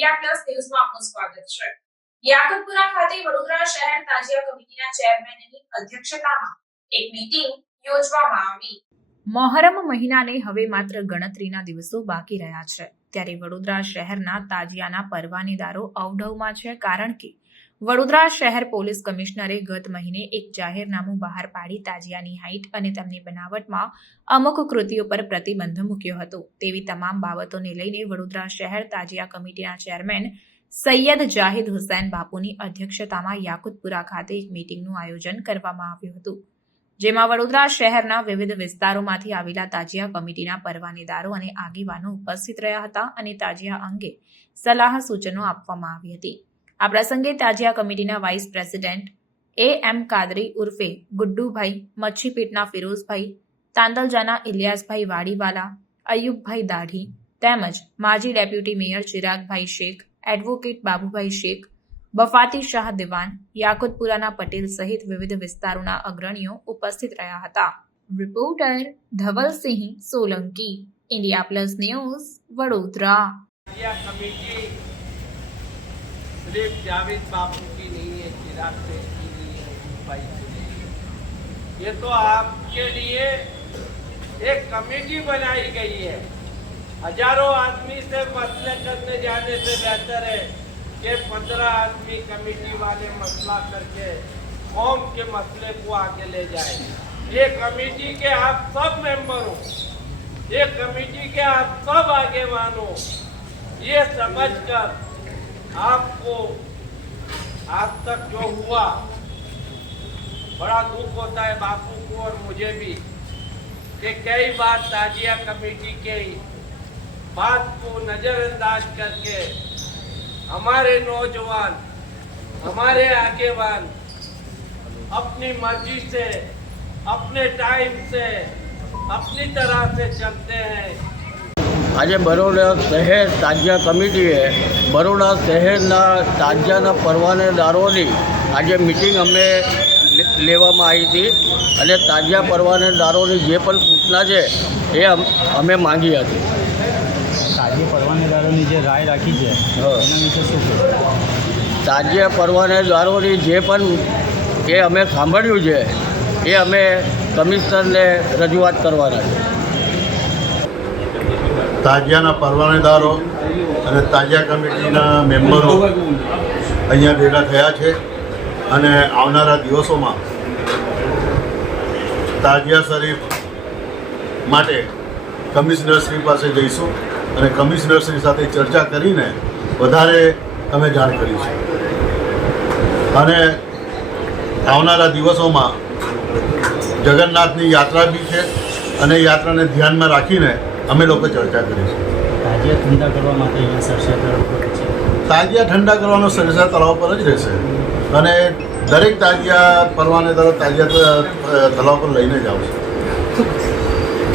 ન્યૂઝમાં આપનું સ્વાગત છે. યાકતપુરા ખાતે વડોદરા શહેર તાજિયા કમિટીના ચેરમેનની અધ્યક્ષતામાં એક મીટિંગ યોજવામાં આવી. મોહરમ મહિનાને હવે માત્ર ગણતરીના દિવસો બાકી રહ્યા છે. ત્યારે વડોદરા શહેરના તાજિયાના પરવાનેદારો અવઢવમાં છે કારણ કે વડોદરા શહેર પોલીસ કમિશનરે ગત મહિને એક જાહેરનામું બહાર પાડી તાજિયાની હાઇટ અને તેમની બનાવટમાં અમુક કૃતિઓ પર પ્રતિબંધ મૂક્યો હતો. તેવી તમામ બાબતોને લઈને વડોદરા શહેર તાજિયા કમિટીના ચેરમેન સૈયદ જાહિદ હુસૈન બાપુની અધ્યક્ષતામાં યાકુતપુરા ખાતે એક મીટિંગનું આયોજન કરવામાં આવ્યું હતું. જેમાં વડોદરા શહેરના વિવિધ વિસ્તારોમાંથી આવેલા તાજિયા કમિટીના પરવાનેદારો અને આગેવાનો ઉપસ્થિત રહ્યા હતા અને તાજિયા અંગે સલાહ સૂચનો આપવામાં આવી હતી. આ પ્રસંગે તાજિયા કમિટીના વાઇસ પ્રેસિડેન્ટ એ એમ કાદરી ઉર્ફે ગુડ્ડુભાઈ, મચ્છીપીટના ફિરોઝભાઈ, તાંદલજાના ઇલિયાસભાઈ વાડીવાલા, અયુબભાઈ દાઢી તેમજ માજી deputy mayor Chiragbhai Shaikh, advocate Babubhai Shaikh, Bafati Shah Diwan, યાકુતપુરાના Patel સહિત વિવિધ વિસ્તારોના અગ્રણીઓ ઉપસ્થિત રહ્યા હતા. Reporter Dhavalsinh Solanki, India plus news Vadodara. सिर्फ़ जावेद बापू की नहीं है, चिराग सेठ की नहीं है, भाई की नहीं है। ये तो आपके लिए एक कमेटी बनाई गई है। हज़ारों आदमी से मसले करने जाने से बेहतर है कि पंद्रह आदमी कमेटी वाले मसला करके कौम के मसले को आगे ले जाए। ये कमेटी के आप सब मेंबर हो। ये कमेटी के आप सब आगेवान हो। ये समझकर आपको आज तक जो हुआ बड़ा दुख होता है बापू को और मुझे भी कि कई बार ताजिया कमेटी के बात को नज़रअंदाज करके हमारे नौजवान हमारे आगेवान अपनी मर्जी से अपने टाइम से अपनी तरह से चलते हैं આજે બરોડા શહેર તાજિયા કમિટીએ બરોડા શહેરના તાજિયાના પરવાનેદારોની આજે મિટિંગ અમે લેવામાં આવી હતી અને તાજિયા પરવાનેદારોની જે પણ સૂચના છે એ અમે માંગી હતી. તાજી પરવાનેદારોની જે રાય રાખી છે. એના વિશે શું તાજિયા પરવાનેદારોની જે પણ એ અમે સાંભળ્યું છે એ અમે કમિશનરને રજૂઆત કરવાના છે. તાજિયાના પરવાનેદારો અને તાજિયા કમિટીના મેમ્બરો અહીંયા ભેગા થયા છે અને આવનારા દિવસોમાં તાજિયા શરીફ માટે કમિશનરશ્રી પાસે જઈશું અને કમિશનરશ્રી સાથે ચર્ચા કરીને વધારે અમે જાણ કરીશું અને આવનારા દિવસોમાં જગન્નાથની યાત્રા બી છે અને યાત્રાને ધ્યાનમાં રાખીને અમે લોકો ચર્ચા કરીશું. તાજિયા ઠંડા કરવા માટે અહીંયા સરસા તરફ છે. તાજિયા ઠંડા કરવાનો સરસા તળાવ પર જ રહેશે. અને દરેક તાજિયા પરવાનેદારો તાજિયા ત- તળાવ પર લઈને જ આવશે.